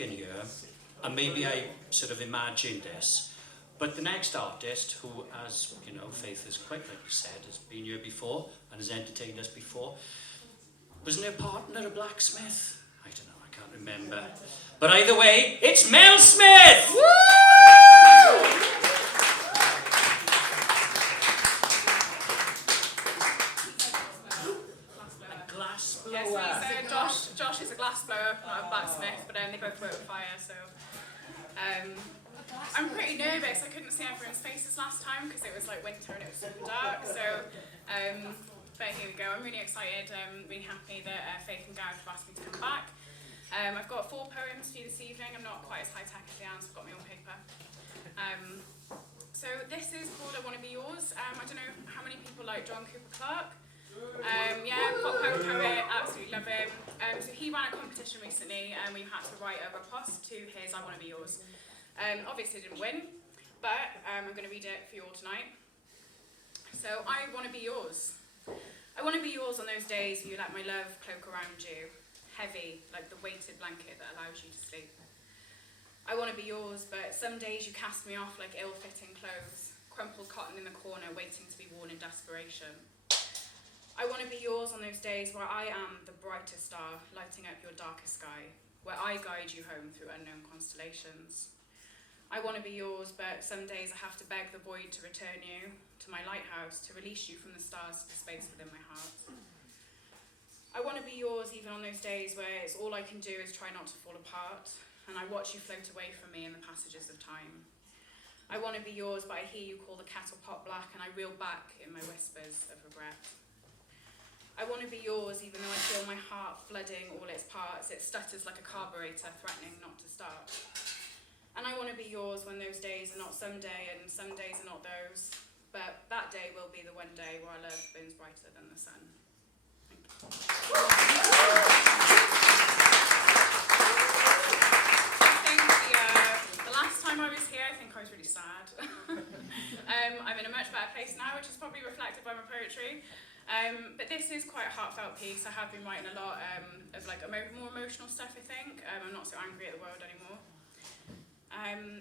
in here, and maybe I sort of imagined this, but the next artist, who, as you know, Faith has quite rightly said, has been here before and has entertained us before, wasn't her partner a blacksmith? I don't know, I can't remember. But either way, it's Mel Smith! Woo! Josh is a glass blower, not a blacksmith, but they both work with fire, so I'm pretty nervous. I couldn't see everyone's faces last time because it was like winter and it was super dark, so but here we go. I'm really excited, really happy that Faith and Gareth have asked me to come back. I've got 4 poems for you this evening. I'm not quite as high-tech as Leanne, so I've got my own paper. So this is called I Want to Be Yours. I don't know how many people like John Cooper Clarke. Yeah, pop poet, absolutely love him. So he ran a competition recently and we had to write a riposte to his I Want to Be Yours. Obviously didn't win, but I'm going to read it for you all tonight. So I want to be yours. I want to be yours on those days when you let my love cloak around you, heavy like the weighted blanket that allows you to sleep. I want to be yours, but some days you cast me off like ill-fitting clothes, crumpled cotton in the corner waiting to be worn in desperation. I want to be yours on those days where I am the brightest star lighting up your darkest sky, where I guide you home through unknown constellations. I want to be yours, but some days I have to beg the void to return you to my lighthouse, to release you from the stars to the space within my heart. I want to be yours even on those days where it's all I can do is try not to fall apart, and I watch you float away from me in the passages of time. I want to be yours, but I hear you call the kettle pot black, and I reel back in my whispers of regret. I want to be yours even though I feel my heart flooding all its parts. It stutters like a carburetor threatening not to start. And I want to be yours when those days are not someday and some days are not those. But that day will be the one day where our love burns brighter than the sun. Thank you. I think the last time I was here, I think I was really sad. I'm in a much better place now, which is probably reflected by my poetry. But this is quite a heartfelt piece. I have been writing a lot of like more emotional stuff, I think. I'm not so angry at the world anymore.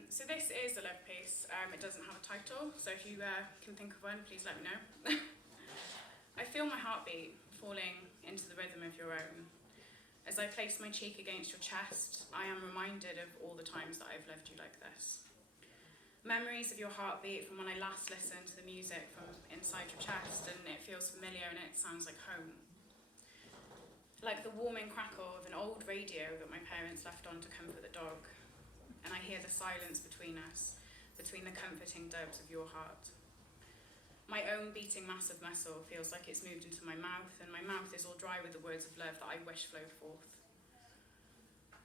So this is a love piece. It doesn't have a title, so if you can think of one, please let me know. I feel my heartbeat falling into the rhythm of your own. As I place my cheek against your chest, I am reminded of all the times that I've loved you like this. Memories of your heartbeat from when I last listened to the music from inside your chest, and it feels familiar and it sounds like home. Like the warming crackle of an old radio that my parents left on to comfort the dog. And I hear the silence between us, between the comforting dubs of your heart. My own beating massive muscle feels like it's moved into my mouth, and my mouth is all dry with the words of love that I wish flowed forth.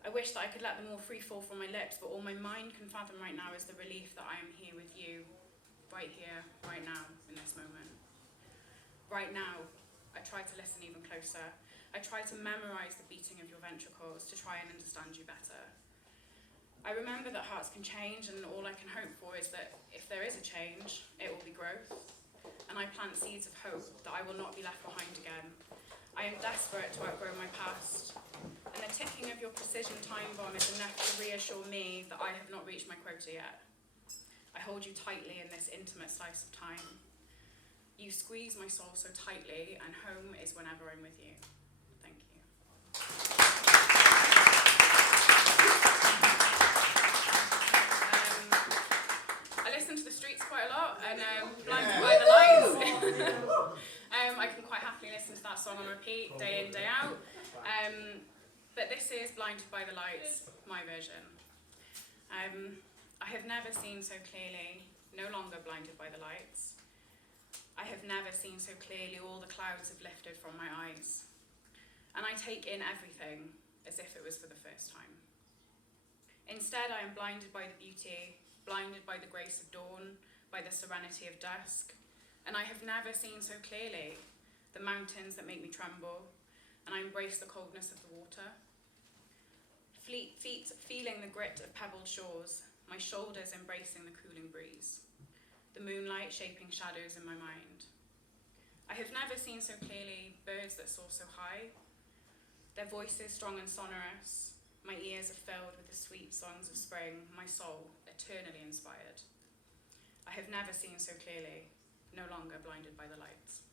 I wish that I could let them all free fall from my lips, but all my mind can fathom right now is the relief that I am here with you, right here, right now, in this moment. Right now, I try to listen even closer. I try to memorize the beating of your ventricles to try and understand you better. I remember that hearts can change, and all I can hope for is that if there is a change, it will be growth. And I plant seeds of hope that I will not be left behind again. I am desperate to outgrow my past. And the ticking of your precision time bomb is enough to reassure me that I have not reached my quota yet. I hold you tightly in this intimate slice of time. You squeeze my soul so tightly, and home is whenever I'm with you. Thank you. I listen to the streets quite a lot, and Blinded by the Lights. I can quite happily listen to that song on repeat, day in, day out. But this is Blinded by the Lights, my version. I have never seen so clearly, no longer blinded by the lights. I have never seen so clearly all the clouds have lifted from my eyes. And I take in everything as if it was for the first time. Instead, I am blinded by the beauty, blinded by the grace of dawn, by the serenity of dusk. And I have never seen so clearly the mountains that make me tremble, and I embrace the coldness of the water. Feet feeling the grit of pebbled shores, my shoulders embracing the cooling breeze, the moonlight shaping shadows in my mind. I have never seen so clearly birds that soar so high, their voices strong and sonorous, My ears are filled with the sweet songs of spring, my soul eternally inspired. I have never seen so clearly, no longer blinded by the lights.